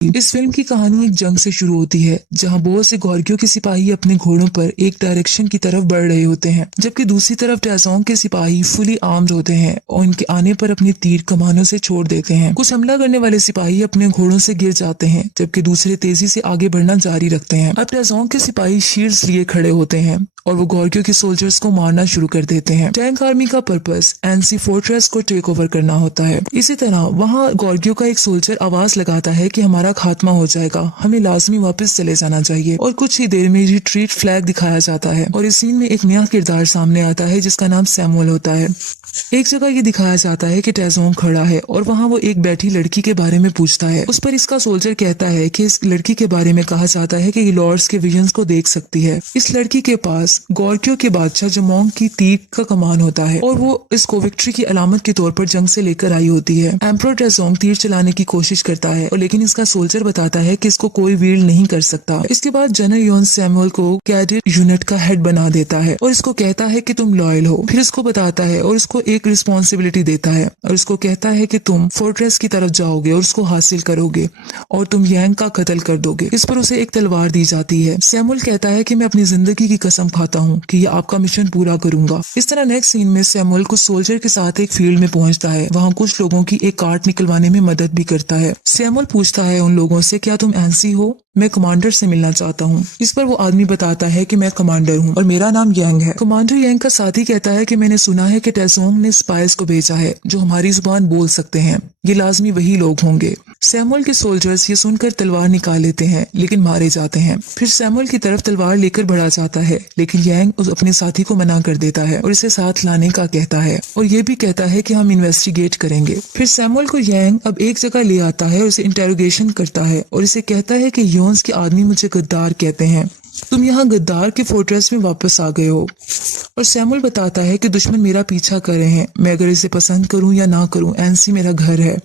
इस फिल्म की कहानी एक जंग से शुरू होती है जहां बहुत से गॉर्गियों के सिपाही अपने घोड़ों पर एक डायरेक्शन की तरफ बढ़ रहे होते हैं, जबकि दूसरी तरफ टैजोंग के सिपाही फुली आर्म्ड होते हैं और उनके आने पर अपने तीर कमानों से छोड़ देते हैं। कुछ हमला करने वाले सिपाही अपने घोड़ों से गिर जाते हैं, जबकि दूसरे तेजी से आगे बढ़ना जारी रखते हैं। अब टैजोंग के सिपाही शील्ड्स लिए खड़े होते हैं और वो गॉर्गियों के सोल्जर्स को मारना शुरू कर देते हैं। टैंक आर्मी का पर्पस एनसी फोर्ट्रेस को टेक ओवर करना होता है। इसी तरह वहाँ गॉर्गियों का एक सोल्जर आवाज लगाता है कि हमारा खात्मा हो जाएगा, हमें लाजमी वापस चले जाना चाहिए, और कुछ ही देर में रिट्रीट फ्लैग दिखाया जाता है और इस सीन में एक नया किरदार सामने आता है जिसका नाम सैमुअल होता है। एक जगह ये दिखाया जाता है कि टैजोंग खड़ा है और वहाँ वो एक बैठी लड़की के बारे में पूछता है। उस पर इसका सोल्जर कहता है कि इस लड़की के बारे में कहा जाता है कि ये लॉर्ड्स के विजन्स को देख सकती है। इस लड़की के पास गॉर्गियों के बादशाह जमोंग की तीर का कमान होता है और वो इसको विक्ट्री की अलामत के तौर पर जंग से लेकर आई होती है। एम्परर टैजोंग तीर चलाने की कोशिश करता है और लेकिन इसका सोल्जर बताता है कि इसको कोई वील्ड नहीं कर सकता। इसके बाद जनरल योन सैमुअल को कैडेट यूनिट का हेड बना देता है और इसको कहता है कि तुम लॉयल हो। फिर इसको बताता है और इसको एक रिस्पॉन्सिबिलिटी देता है और इसको कहता है कि तुम फोर्ट्रेस की तरफ जाओगे और उसको हासिल करोगे और तुम यांग का कत्ल कर दोगे। इस पर उसे एक तलवार दी जाती है। सैमुअल कहता है कि मैं अपनी जिंदगी की कसम खाता हूँ कि ये आपका मिशन पूरा करूंगा। इस तरह नेक्स्ट सीन में सैमुअल कुछ सोल्जर के साथ एक फील्ड में पहुंचता है। वहाँ कुछ लोगों की एक कार्ट निकलवाने में मदद भी करता है। सैमुअल पूछता है उन लोगों से, क्या तुम एनसी हो? मैं कमांडर से मिलना चाहता हूँ। इस पर वो आदमी बताता है कि मैं कमांडर हूँ और मेरा नाम यांग है। कमांडर यांग का साथी कहता है कि मैंने सुना है कि टैजोंग ने स्पाइस को भेजा है जो हमारी जुबान बोल सकते हैं। ये लाजमी वही लोग होंगे। सैमुअल के सोल्जर्स ये सुनकर तलवार निकाल लेते हैं लेकिन मारे जाते हैं। फिर सैमुअल की तरफ तलवार लेकर बढ़ा जाता है लेकिन यांग उस अपने साथी को मना कर देता है और इसे साथ लाने का कहता है और ये भी कहता है कि हम इन्वेस्टिगेट करेंगे। फिर सैमुअल को यांग अब एक जगह ले आता है और इसे इंटेरोगेशन करता है और इसे कहता है कि योन्स के आदमी मुझे गद्दार कहते हैं। तुम यहाँ गद्दार के फोर्ट्रेस में वापस आ गए हो। और सैमुअल बताता है कि दुश्मन मेरा पीछा कर रहे हैं, मैं अगर इसे पसंद करूं या ना करूं, एनसी मेरा घर है।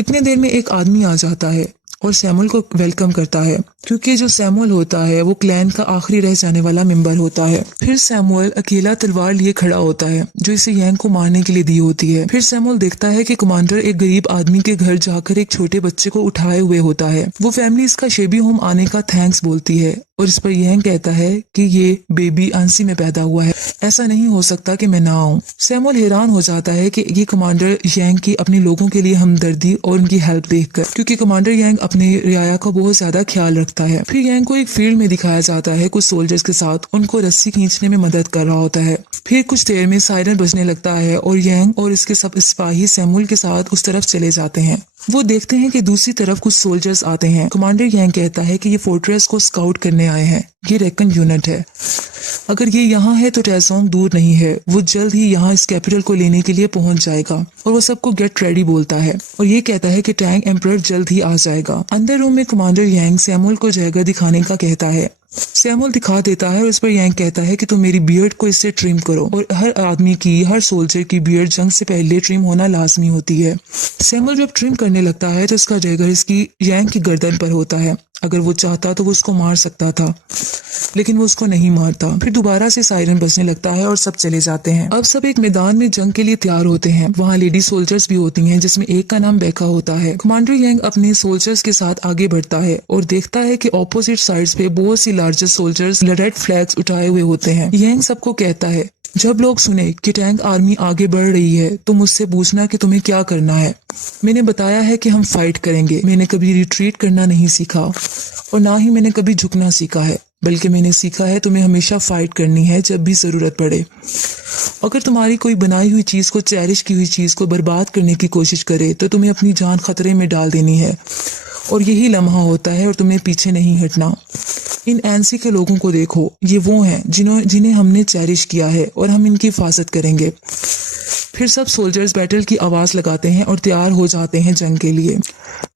इतने देर में एक आदमी आ जाता है और सैमुअल को वेलकम करता है क्योंकि जो सैमुअल होता है वो क्लैन का आखिरी रह जाने वाला मेंबर होता है। फिर सैमुअल अकेला तलवार लिए खड़ा होता है जो इसे यांग को मारने के लिए दी होती है। फिर सैमुअल देखता है कि कमांडर एक गरीब आदमी के घर जाकर एक छोटे बच्चे को उठाए हुए होता है। वो फैमिली इसका शेबी होम आने का थैंक्स बोलती है और इस पर यांग कहता है कि ये बेबी एनसी में पैदा हुआ है, ऐसा नहीं हो सकता कि मैं ना आऊं। सैमुअल हैरान हो जाता है कि ये कमांडर यांग की अपने लोगों के लिए हमदर्दी और उनकी हेल्प देखकर, क्योंकि कमांडर यांग अपने रियाया का बहुत ज्यादा ख्याल रखता है। फिर यांग को एक फील्ड में दिखाया जाता है कुछ सोल्जर्स के साथ उनको रस्सी खींचने में मदद कर रहा होता है। फिर कुछ देर में सायरन बजने लगता है और यांग और इसके सब सिपाही सैमुअल के साथ उस तरफ चले जाते हैं। वो देखते हैं कि दूसरी तरफ कुछ सोल्जर्स आते हैं। कमांडर यांग कहता है कि ये फोर्ट्रेस को स्काउट करने आए हैं, ये रेकन यूनिट है। अगर ये यहाँ है तो टैजोंग दूर नहीं है, वो जल्द ही यहाँ इस कैपिटल को लेने के लिए पहुंच जाएगा। और वो सबको गेट रेडी बोलता है और ये कहता है कि टैंग एम्परर जल्द ही आ जाएगा। अंदर रूम में कमांडर यांग सैमुअल को जगह दिखाने का कहता है। सैमुअल दिखा देता है और इस पर यांग कहता है कि तुम मेरी बियर्ड को इससे ट्रिम करो। और हर आदमी की, हर सोल्जर की बियर्ड जंग से पहले ट्रिम होना लाजमी होती है। सैमुअल जब ट्रिम करने लगता है तो इसका जैगर इसकी यांग की गर्दन पर होता है। अगर वो चाहता तो वो उसको मार सकता था लेकिन वो उसको नहीं मारता। फिर दोबारा से सायरन बजने लगता है और सब चले जाते हैं। अब सब एक मैदान में जंग के लिए तैयार होते हैं। वहाँ लेडी सोल्जर्स भी होती हैं जिसमें एक का नाम बेका होता है। कमांडर यांग अपने सोल्जर्स के साथ आगे बढ़ता है और देखता है कि ऑपोजिट साइड्स पे बहुत सी लार्जेस्ट सोल्जर्स रेड फ्लैग्स उठाए हुए होते हैं। यांग सबको कहता है, जब लोग सुने कि टैंक आर्मी आगे बढ़ रही है तो मुझसे पूछना कि तुम्हें क्या करना है। मैंने बताया है कि हम फाइट करेंगे। मैंने कभी रिट्रीट करना नहीं सीखा और ना ही मैंने कभी झुकना सीखा है, बल्कि मैंने सीखा है तुम्हें हमेशा फाइट करनी है जब भी जरूरत पड़े। अगर तुम्हारी कोई बनाई हुई चीज को, चेरिश की हुई चीज को बर्बाद करने की कोशिश करे तो तुम्हें अपनी जान खतरे में डाल देनी है और यही लम्हा होता है और तुम्हें पीछे नहीं हटना। इन एनसी के लोगों को देखो, ये वो हैं जिन्हें हमने चेरिश किया है और हम इनकी हिफाजत करेंगे। फिर सब सोल्जर्स बैटल की आवाज लगाते हैं और तैयार हो जाते हैं जंग के लिए।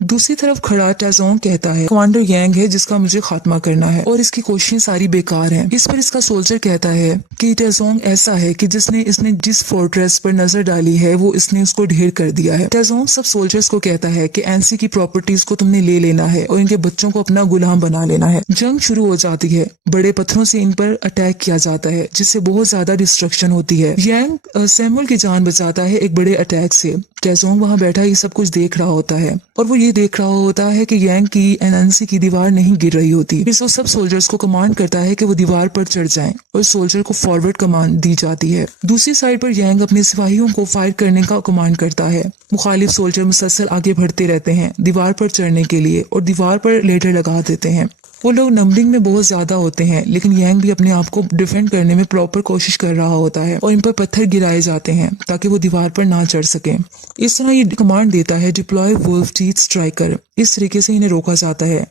दूसरी तरफ खड़ा टैजोंग कहता है, कमांडर यांग है जिसका मुझे खात्मा करना है और इसकी कोशिशें सारी बेकार हैं। इस पर इसका सोल्जर कहता है कि टैजोंग ऐसा है कि इसने जिस फोर्ट्रेस पर नजर डाली है वो इसने उसको ढेर कर दिया है। टैजोंग सब सोल्जर्स को कहता है कि एनसी की प्रॉपर्टीज को तुमने ले लेना है और इनके बच्चों को अपना गुलाम बना लेना है। जंग शुरू हो जाती है। बड़े पत्थरों से इन पर अटैक किया जाता है जिससे बहुत ज्यादा डिस्ट्रक्शन होती है। यांग सैमुअल की जान बचाता है एक बड़े अटैक से। टैसोंग वहां बैठा ये सब कुछ देख रहा होता है और वो ये देख रहा होता है कि यांग की एनएनसी की दीवार नहीं गिर रही होती। फिर वो सब सोल्जर्स को कमांड करता है कि वो दीवार पर चढ़ जाएं और सोल्जर को फॉरवर्ड कमांड दी जाती है। दूसरी साइड पर यांग अपने सिपाहियों को फायर करने का कमांड करता है। मुखालिफ सोल्जर मुसलसल आगे बढ़ते रहते हैं दीवार पर चढ़ने के लिए और दीवार पर लेटर लगा देते हैं। वो लोग नंबरिंग में बहुत ज्यादा होते हैं, लेकिन यांग भी अपने आप को डिफेंड करने में प्रॉपर कोशिश कर रहा होता है और इन पर पत्थर गिराए जाते हैं ताकि वो दीवार पर ना चढ़ सके। इस तरह ये कमांड देता है डिप्लॉय वुल्फ टीथ स्ट्राइकर। इस तरीके से इन्हें रोका जाता है,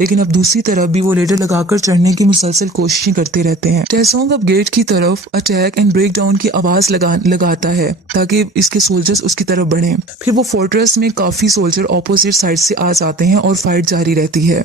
लेकिन अब दूसरी तरफ भी वो लेडर लगाकर चढ़ने की मुसलसल कोशिशें करते रहते हैं। टैसोंग अब गेट की तरफ अटैक एंड ब्रेक डाउन की आवाज लगाता है ताकि इसके सोल्जर्स उसकी तरफ बढ़ें। फिर वो फोर्ट्रेस में काफी सोल्जर ऑपोजिट साइड से आ जाते हैं और फाइट जारी रहती है।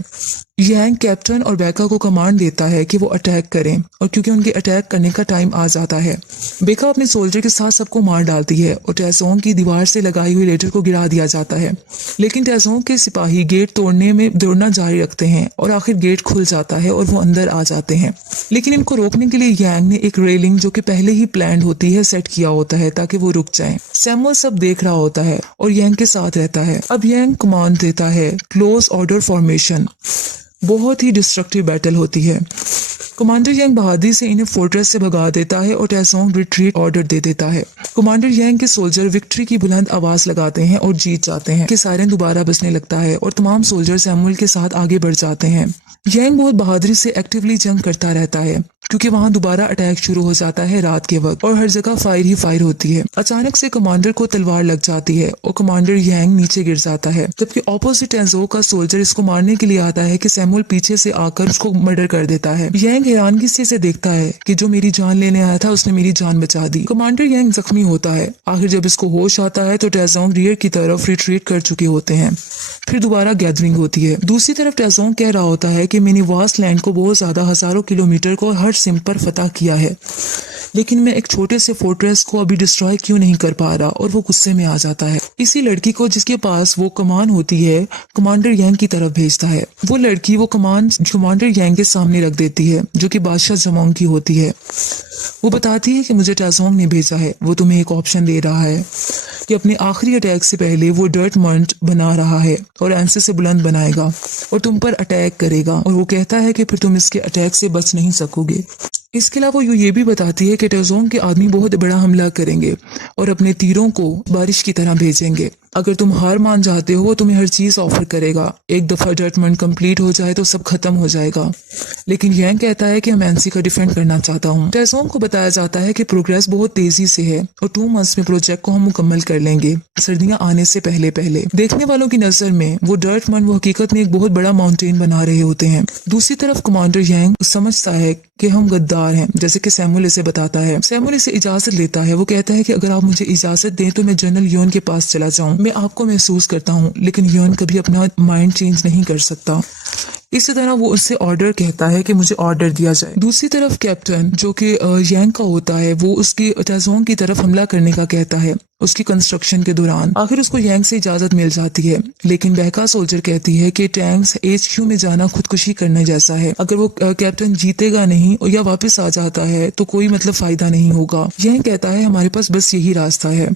यांग कैप्टन और बेका को कमांड देता है कि वो अटैक करें और क्योंकि उनके अटैक करने का टाइम आ जाता है, बेका अपने सोल्जर के साथ सबको मार डालती है और टैसोंग की दीवार से लगाई हुई लेटर को गिरा दिया जाता है। लेकिन टैसोंग के सिपाही गेट तोड़ने में दौड़ना जारी रखते हैं और आखिर गेट खुल जाता है और वो अंदर आ जाते हैं। लेकिन इनको रोकने के लिए यांग ने एक रेलिंग जो कि पहले ही प्लान्ड होती है सेट किया होता है ताकि वो रुक जाएं। सैमुअल सब देख रहा होता है और यांग के साथ रहता है। अब यांग कमांड देता है क्लोज ऑर्डर फॉर्मेशन। बहुत ही डिस्ट्रक्टिव बैटल होती है। कमांडर यांग बहादुरी से इन्हें फोर्ट्रेस से भगा देता है और टैसोंग रिट्रीट ऑर्डर दे देता है। कमांडर यांग के सोल्जर विक्ट्री की बुलंद आवाज लगाते हैं और जीत जाते हैं कि सायरन दोबारा बजने लगता है और तमाम सोल्जर सैमुअल के साथ आगे बढ़ जाते हैं। यांग बहुत बहादुरी से एक्टिवली जंग करता रहता है क्योंकि वहां दोबारा अटैक शुरू हो जाता है रात के वक्त और हर जगह फायर ही फायर होती है। अचानक से कमांडर को तलवार लग जाती है और कमांडर यांग नीचे गिर जाता है, जबकि ऑपोजिट टैंजो का सोल्जर इसको मारने के लिए आता है कि सैमुअल पीछे से आकर उसको मर्डर कर देता है। यांग हैरानगी से इसे देखता है कि जो मेरी जान लेने आया था उसने मेरी जान बचा दी। कमांडर यांग जख्मी होता है। आखिर जब इसको होश आता है तो टैजोंग रियर की तरफ रिट्रीट कर चुके होते हैं। फिर दोबारा गैदरिंग होती है। दूसरी तरफ टैजोंग कह रहा होता है कि मैंने वास्ट लैंड को बहुत ज्यादा हजारों किलोमीटर को हर सिम पर फतह किया है, लेकिन मैं एक छोटे से फोर्ट्रेस को अभी डिस्ट्रॉय क्यों नहीं कर पा रहा, और वो गुस्से में आ जाता है। इसी लड़की को जिसके पास वो कमान होती है कमांडर यांग की तरफ भेजता है। वो लड़की वो कमान कमांडर यांग के सामने रख देती है जो कि बादशाह जमोंग की होती है। वो बताती है कि मुझे टैजोंग ने भेजा है। वो तुम्हें एक ऑप्शन दे रहा है कि अपने आखिरी अटैक से पहले वो डर्ट मंट बना रहा है और एंसे से बुलंद बनाएगा और तुम पर अटैक करेगा, और वो कहता है कि फिर तुम इसके अटैक से बच नहीं सकोगे। इसके अलावा वो ये भी बताती है कि टैजोंग के आदमी बहुत बड़ा हमला करेंगे और अपने तीरों को बारिश की तरह भेजेंगे। अगर तुम हार मान जाते हो तुम्हें हर चीज ऑफर करेगा। एक दफा डर्टमंड कंप्लीट हो जाए तो सब खत्म हो जाएगा। लेकिन यांग कहता है कि मैं एंसी का डिफेंड करना चाहता हूँ। टैजोंग को बताया जाता है कि प्रोग्रेस बहुत तेजी से है और 2 मंथ्स में प्रोजेक्ट को हम मुकम्मल कर लेंगे, सर्दियां आने से पहले पहले। देखने वालों की नजर में वो डर्टमंड वो हकीकत में एक बहुत बड़ा माउंटेन बना रहे होते हैं। दूसरी तरफ कमांडर यांग समझता है कि हम गद्दार हैं, जैसे कि सैमुअल इसे बताता है। सैमुअल इसे इजाजत लेता है। वो कहता है कि अगर आप मुझे इजाजत दें तो मैं जनरल योन के पास चला जाऊं। मैं आपको महसूस करता हूं, लेकिन योन कभी अपना माइंड चेंज नहीं कर सकता। इसी तरह वो उससे ऑर्डर कहता है कि मुझे ऑर्डर दिया जाए। दूसरी तरफ कैप्टन जो कि यांग का होता है वो उसकी टैजोंग की तरफ हमला करने का कहता है उसकी कंस्ट्रक्शन के दौरान। आखिर उसको यांग से इजाजत मिल जाती है, लेकिन बहका सोल्जर कहती है कि टैंक्स HQ में जाना खुदकुशी करने जैसा है। अगर वो कैप्टन जीतेगा नहीं या वापस आ जाता है तो कोई मतलब फायदा नहीं होगा। यांग कहता है हमारे पास बस यही रास्ता है।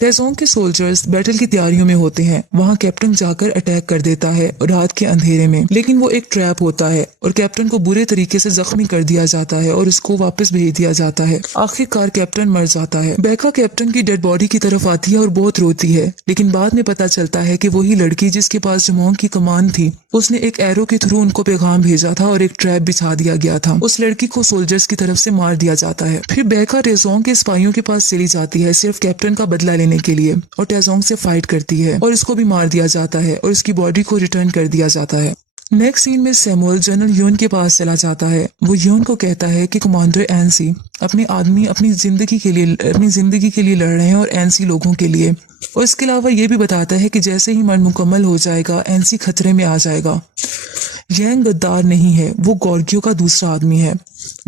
टैजोंग के सोल्जर्स बैटल की तैयारियों में होते हैं। वहाँ कैप्टन जाकर अटैक कर देता है रात के अंधेरे में, लेकिन वो एक ट्रैप होता है और कैप्टन को बुरे तरीके से जख्मी कर दिया जाता है और उसको वापस भेज दिया जाता है। आखिरकार कैप्टन मर जाता है। बेका कैप्टन की डेड बॉडी की तरफ आती है और बहुत रोती है, लेकिन बाद में पता चलता है कि वही लड़की जिसके पास जमोंग की कमान थी उसने एक एरो के थ्रू उनको पैगाम भेजा था और एक ट्रैप बिछा दिया गया था। उस लड़की को सोल्जर्स की तरफ से मार दिया जाता है। फिर बेका टैजोंग के सिपाहियों के पास चली जाती है सिर्फ कैप्टन का बदला लेने के लिए, और टैजोंग से फाइट करती है और इसको भी मार दिया जाता है और इसकी बॉडी को रिटर्न कर दिया जाता है। नेक्स्ट सीन में सैमुअल जनरल योन के पास चला जाता है। वो योन को कहता है कि कमांडर एनसी अपने आदमी अपनी जिंदगी के लिए लड़ रहे हैं और एनसी लोगों के लिए। और इसके अलावा ये भी बताता है कि जैसे ही मन मुकम्मल हो जाएगा एनसी खतरे में आ जाएगा। यांग गद्दार नहीं है, वो गॉर्गियो का दूसरा आदमी है।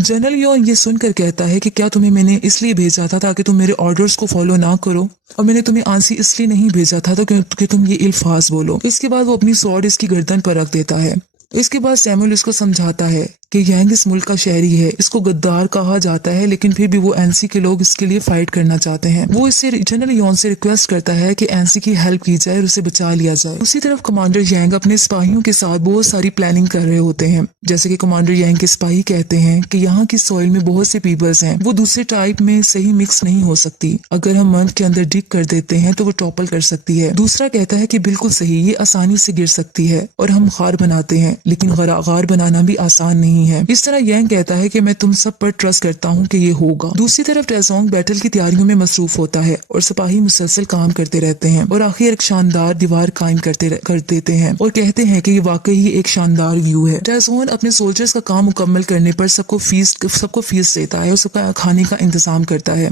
जनरल योन ये सुनकर कहता है कि क्या तुम्हें मैंने इसलिए भेजा था ताकि तुम मेरे ऑर्डर्स को फॉलो ना करो, और मैंने तुम्हें आंसी इसलिए नहीं भेजा था तो कि तुम ये इल्फाज बोलो। इसके बाद वो अपनी स्वॉर्ड इसकी गर्दन पर रख देता है। इसके बाद सैमुअल इसको समझाता है कि यांग इस मुल्क का शहरी है, इसको गद्दार कहा जाता है, लेकिन फिर भी वो एनसी के लोग इसके लिए फाइट करना चाहते हैं। वो इससे जनरल यॉन से रिक्वेस्ट करता है कि एनसी की हेल्प की जाए और उसे बचा लिया जाए। उसी तरफ कमांडर यांग अपने सिपाहियों के साथ बहुत सारी प्लानिंग कर रहे होते हैं। जैसे कि कमांडर यांग के सिपाही कहते हैं कि यहाँ की सॉइल में बहुत से पीपल्स हैं, वो दूसरे टाइप में सही मिक्स नहीं हो सकती। अगर हम मंथ के अंदर डिग कर देते हैं तो वो टॉपल कर सकती है। दूसरा कहता है कि बिल्कुल सही, ये आसानी से गिर सकती है और हम गार बनाते हैं, लेकिन गार बनाना भी आसान नहीं है। इस तरह यांग कहता है कि मैं तुम सब पर ट्रस्ट करता हूँ कि ये होगा। दूसरी तरफ टेजोंग बैटल की तैयारियों में मसरूफ होता है और सिपाही मुसलसल काम करते रहते हैं और आखिर एक शानदार दीवार कायम कर देते हैं और कहते हैं कि ये वाकई ही एक शानदार व्यू है। टेजोंग अपने सोल्जर्स का काम मुकम्मल करने पर सबको फीस देता है और सबका खाने का इंतजाम करता है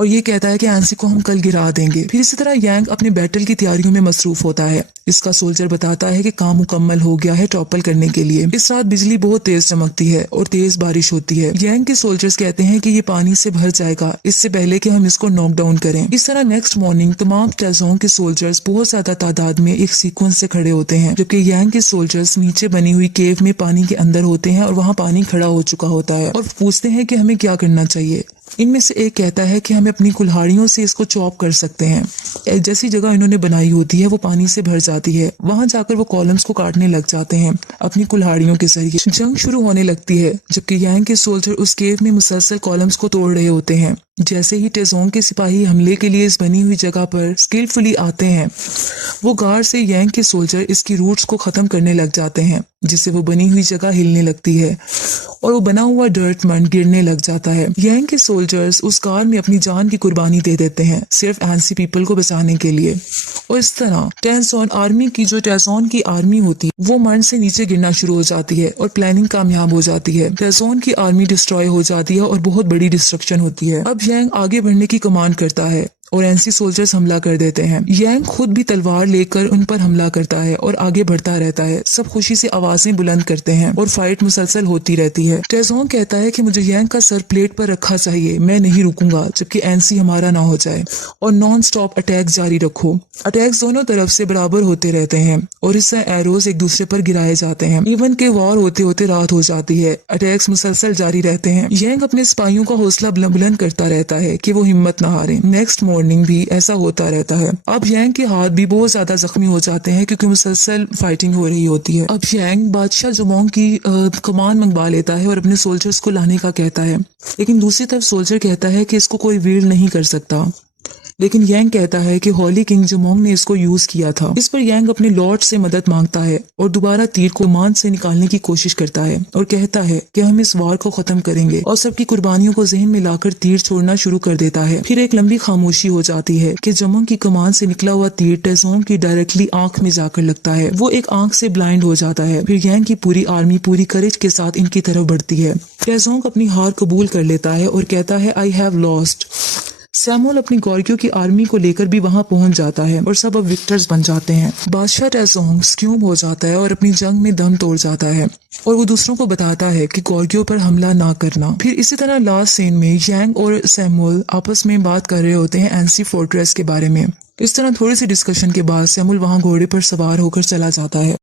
और ये कहता है कि एनसी को हम कल गिरा देंगे। फिर इसी तरह यांग अपने बैटल की तैयारियों में मसरूफ होता है। इसका सोल्जर बताता है कि काम मुकम्मल हो गया है टॉपल करने के लिए। इस रात बिजली बहुत तेज चमकती है और तेज बारिश होती है। यांग के सोल्जर्स कहते हैं कि ये पानी से भर जाएगा इससे पहले कि हम इसको नॉक डाउन करें। इस तरह नेक्स्ट मॉर्निंग तमाम टेजोंग के सोल्जर्स बहुत ज्यादा तादाद में एक सीक्वेंस से खड़े होते हैं, जबकि यांग के सोल्जर्स नीचे बनी हुई केव में पानी के अंदर होते हैं और वहाँ पानी खड़ा हो चुका होता है और पूछते हैं कि हमें क्या करना चाहिए। इनमें से एक कहता है कि हम अपनी कुल्हाड़ियों से इसको चॉप कर सकते हैं। जैसी जगह इन्होंने बनाई होती है वो पानी से भर जाती है, वहां जाकर वो कॉलम्स को काटने लग जाते हैं अपनी कुल्हाड़ियों के जरिए। जंग शुरू होने लगती है जबकि यांग के सोल्जर उस केव में मुसलसल कॉलम्स को तोड़ रहे होते हैं। जैसे ही टेजोंग के सिपाही हमले के लिए इस बनी हुई जगह पर स्किलफुली आते हैं, वो गार से यांग के सोल्जर इसकी रूट्स को खत्म करने लग जाते हैं, जिससे वो बनी हुई जगह हिलने लगती है और वो बना हुआ डर्ट मंड गिरने लग जाता है। यांग के सोल्जर्स उस कार में अपनी जान की कुर्बानी दे देते हैं सिर्फ एनसी पीपल को बचाने के लिए और इस तरह टेजोंग आर्मी की जो टेजोंग की आर्मी होती है वो मंड से नीचे गिरना शुरू हो जाती है और प्लानिंग कामयाब हो जाती है। टेजोंग की आर्मी डिस्ट्रॉय हो जाती है और बहुत बड़ी डिस्ट्रक्शन होती है। अब यांग आगे बढ़ने की कमांड करता है और एनसी सोल्जर्स हमला कर देते हैं। यांग खुद भी तलवार लेकर उन पर हमला करता है और आगे बढ़ता रहता है। सब खुशी से आवाजें बुलंद करते हैं और फाइट मुसलसल होती रहती है। टेजोंग कहता है कि मुझे यांग का सर प्लेट पर रखा चाहिए, मैं नहीं रुकूंगा जबकि एनसी हमारा ना हो जाए और नॉन स्टॉप अटैक जारी रखो। अटैक्स दोनों तरफ से बराबर होते रहते हैं और इससे एरोज एक दूसरे पर गिराए जाते हैं। इवन के वॉर होते होते रात हो जाती है। अटैक्स मुसलसल जारी रहते हैं। यांग अपने सिपाहियों का हौसला बुलंद करता रहता है कि वो हिम्मत न हारे। नेक्स्ट मॉर्निंग भी ऐसा होता रहता है। अब यांग के हाथ भी बहुत ज्यादा जख्मी हो जाते हैं क्योंकि मुसलसल फाइटिंग हो रही होती है। अब यांग बादशाह जुमोंग की कमान मंगवा लेता है और अपने सोल्जर्स को लाने का कहता है, लेकिन दूसरी तरफ सोल्जर कहता है कि इसको कोई वील्ड नहीं कर सकता। लेकिन यांग कहता है कि होली किंग जुमोंग ने इसको यूज किया था। इस पर यांग अपने लॉर्ड से मदद मांगता है और दोबारा तीर को मान से निकालने की कोशिश करता है और कहता है कि हम इस वार को खत्म करेंगे और सबकी कुर्बानियों को जहन में लाकर तीर छोड़ना शुरू कर देता है। फिर एक लंबी खामोशी हो जाती है कि जुमोंग की कमान से निकला हुआ तीर टेजोंग की डायरेक्टली आंख में जाकर लगता है। वो एक आंख से ब्लाइंड हो जाता है। फिर यांग की पूरी आर्मी पूरी करेज के साथ इनकी तरफ बढ़ती है। टेजोंग अपनी हार कबूल कर लेता है और कहता है आई हैव लॉस्ट। सैमुअल अपनी गॉर्गियों की आर्मी को लेकर भी वहां पहुंच जाता है और सब अब विक्टर्स बन जाते हैं। बादशाह टेजोंग स्क्यूम हो जाता है और अपनी जंग में दम तोड़ जाता है और वो दूसरों को बताता है कि गॉर्गियों पर हमला ना करना। फिर इसी तरह लास्ट सीन में यांग और सैमुअल आपस में बात कर रहे होते हैं एनसी फोर्ट्रेस के बारे में। इस तरह थोड़ी सी डिस्कशन के बाद सैमुअल वहां घोड़े पर सवार होकर चला जाता है।